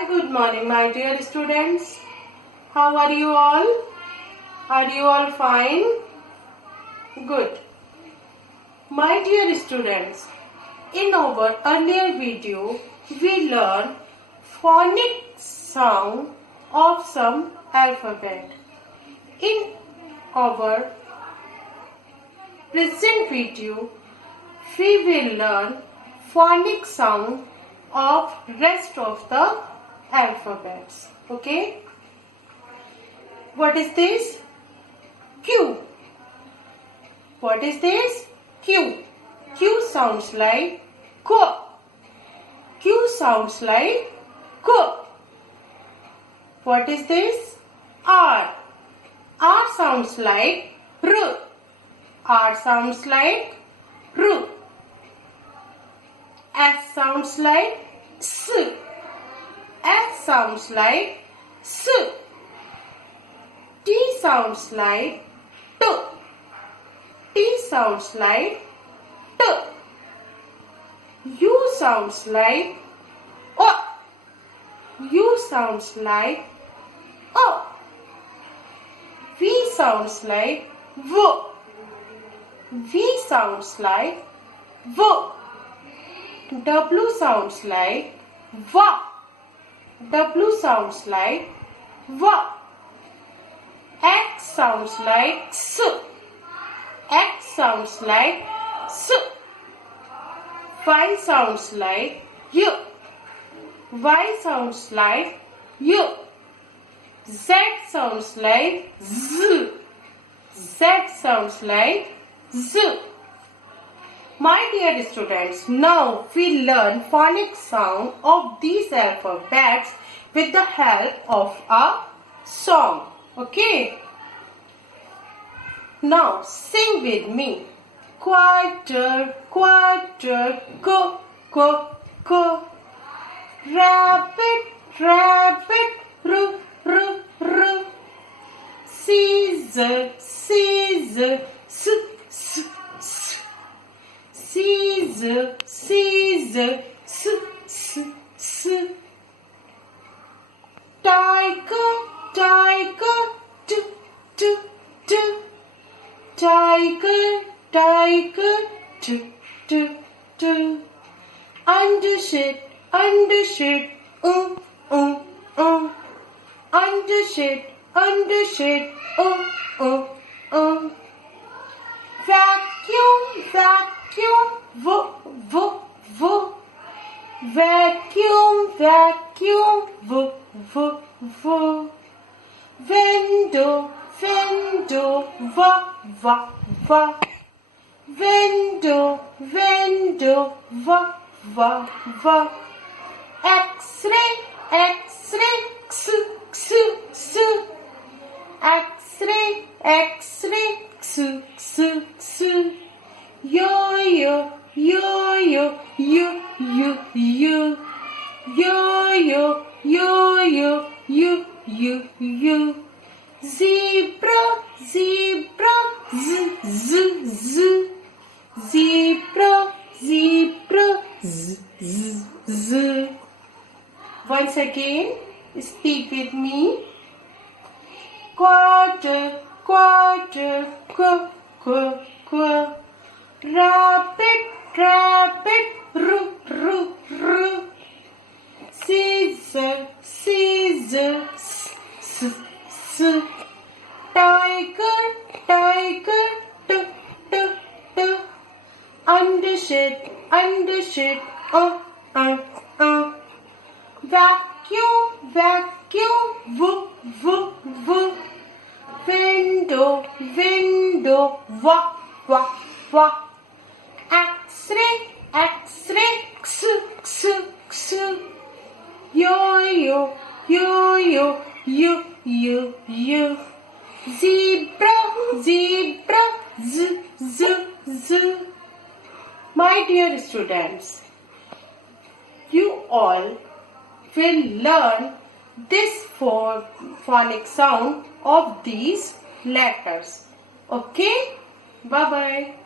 Very good morning, my dear students. How are you all? Are you all fine? Good. My dear students, in our earlier video, we learned phonic sound of some alphabet. In our present video, we will learn phonic sound of rest of the alphabets. Okay? What is this? Q. What is this? Q. Q sounds like Q. Q sounds like Q. What is this? R. R sounds like R. R sounds like R. S sounds like S. S sounds like S. T sounds like T. T sounds like T. U sounds like O. U sounds like O. V sounds like V. V sounds like V. W sounds like W. W sounds like W. X sounds like S. X sounds like S. Y sounds like U. Y sounds like U. Z sounds like Z. Z sounds like Z. My dear students, now we learn phonic sound of these alphabets with the help of a song. Okay? Now sing with me. Quarter, quarter, co, co, co. Rabbit, rabbit, ru, ru, ru. Caesar, Caesar, s, s, s. Caesar, Caesar, s, s, s. Tiger, tiger, t, t, t. Tiger, tiger, t, t, t. Undershed, undershed, Undershed, undershed, Vacuum, vacuum, v, v, v. Vacuum, vacuum, v, v, v. Window, window, va, va, va. Window, window, va, va, va. X-ray, X-ray, x, x, x. X-ray, X-ray, x, x, x. Yo-yo, yo-yo, you, you, you. Yo-yo, yo-yo, you, you, you. Zebra, zebra, z, z, z. Zebra, zebra, z, z, z. Once again, speak with me. Quarter, quarter, qu, qu, qu. Rabbit, rabbit, ru, ru, ru. Caesar, Caesar, s, s, s. Tiger, tiger, t, t, t. Undershed, undershed, Vacuum, vacuum, v, v, v. Window, window, va, va, va. X-ray, X-ray, x, x, x. Yo-yo, yo-yo, you, you, you. Zebra, zebra, z, z, z. My dear students, you all will learn this phonic sound of these letters. Okay? Bye-bye.